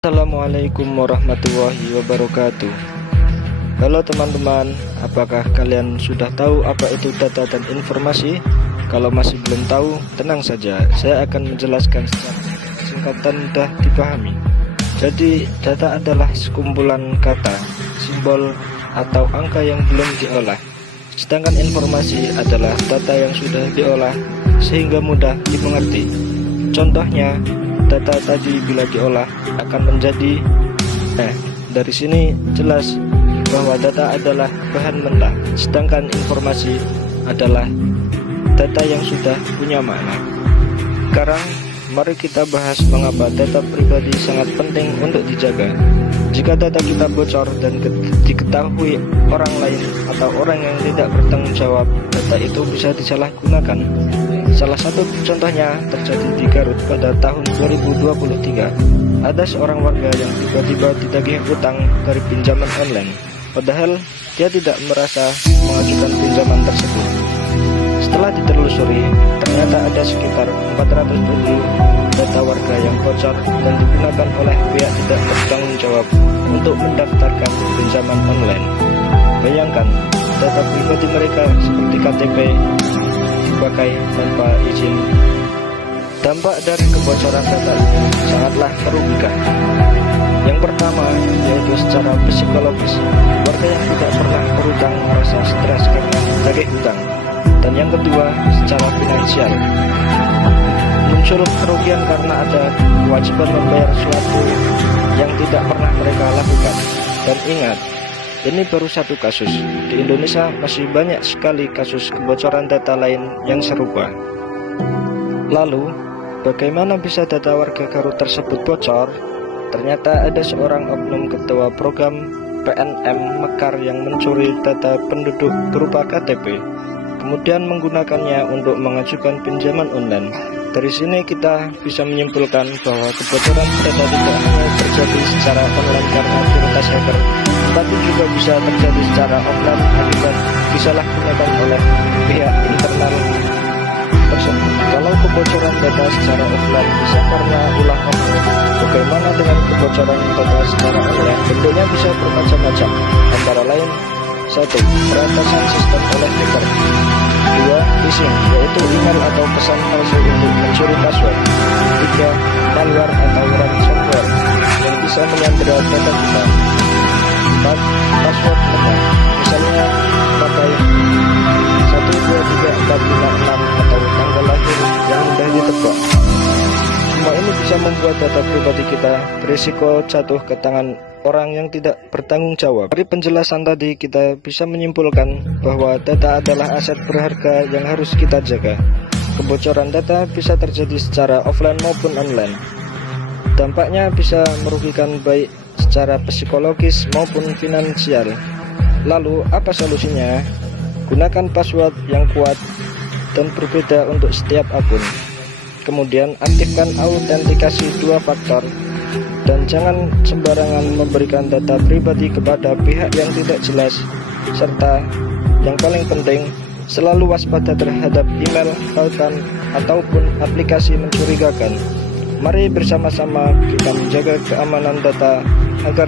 Assalamualaikum warahmatullahi wabarakatuh. Halo teman-teman, apakah kalian sudah tahu apa itu data dan informasi? Kalau masih belum tahu, tenang saja, saya akan menjelaskan secara singkat dan mudah dipahami. Jadi, data adalah sekumpulan kata, simbol, atau angka yang belum diolah. Sedangkan informasi adalah data yang sudah diolah sehingga mudah dimengerti. Contohnya, data tadi bila diolah akan menjadi dari sini jelas bahwa data adalah bahan mentah, sedangkan informasi adalah data yang sudah punya makna. Sekarang mari kita bahas mengapa data pribadi sangat penting untuk dijaga. Jika data kita bocor dan diketahui orang lain atau orang yang tidak bertanggung jawab, data itu bisa disalahgunakan. Salah satu contohnya terjadi di Garut pada tahun 2023. Ada seorang warga yang tiba-tiba ditagih utang dari pinjaman online, padahal dia tidak merasa mengajukan pinjaman tersebut. Setelah ditelusuri, ternyata ada sekitar 470 data warga yang bocor dan digunakan oleh pihak tidak bertanggung jawab untuk mendaftarkan pinjaman online. Bayangkan, data pribadi mereka seperti KTP dipakai tanpa izin. Dampak dari kebocoran data ini sangatlah merugikan. Yang pertama yaitu secara psikologis, warga yang tidak pernah berutang merasa stres karena ditagih utang. Dan yang kedua, secara finansial, muncul kerugian karena ada kewajiban membayar suatu yang tidak pernah mereka lakukan. Dan ingat, ini baru satu kasus. Di Indonesia masih banyak sekali kasus kebocoran data lain yang serupa. Lalu, bagaimana bisa data warga Garut tersebut bocor? Ternyata ada seorang oknum ketua program PNM Mekar yang mencuri data penduduk berupa KTP, kemudian menggunakannya untuk mengajukan pinjaman online. Dari sini kita bisa menyimpulkan bahwa kebocoran data tidak hanya terjadi secara online karena aktivitas hacker, tapi juga bisa terjadi secara offline akibat disalahgunakan oleh pihak internal tersebut. Kalau kebocoran data secara offline bisa karena ulah oknum, bagaimana dengan kebocoran data secara online? Bentuknya bisa bermacam-macam, antara lain: 1. Peretasan sistem oleh hacker. 2. Phishing, yaitu email atau pesan palsu untuk mencuri password. 3. Malware atau ransomware yang bisa menyandera data kita. 4. Password lemah, misalnya pakai 123456 atau tanggal lahir yang mudah ditebak. Semua ini bisa membuat data pribadi kita berisiko jatuh ke tangan orang yang tidak bertanggung jawab. Dari penjelasan tadi kita bisa menyimpulkan bahwa data adalah aset berharga yang harus kita jaga. Kebocoran data bisa terjadi secara offline maupun online. Dampaknya bisa merugikan baik secara psikologis maupun finansial. Lalu apa solusinya? Gunakan password yang kuat dan berbeda untuk setiap akun. Kemudian aktifkan autentikasi 2 faktor. Dan jangan sembarangan memberikan data pribadi kepada pihak yang tidak jelas. Serta yang paling penting, selalu waspada terhadap email, tautan, ataupun aplikasi mencurigakan. Mari bersama-sama kita menjaga keamanan data agar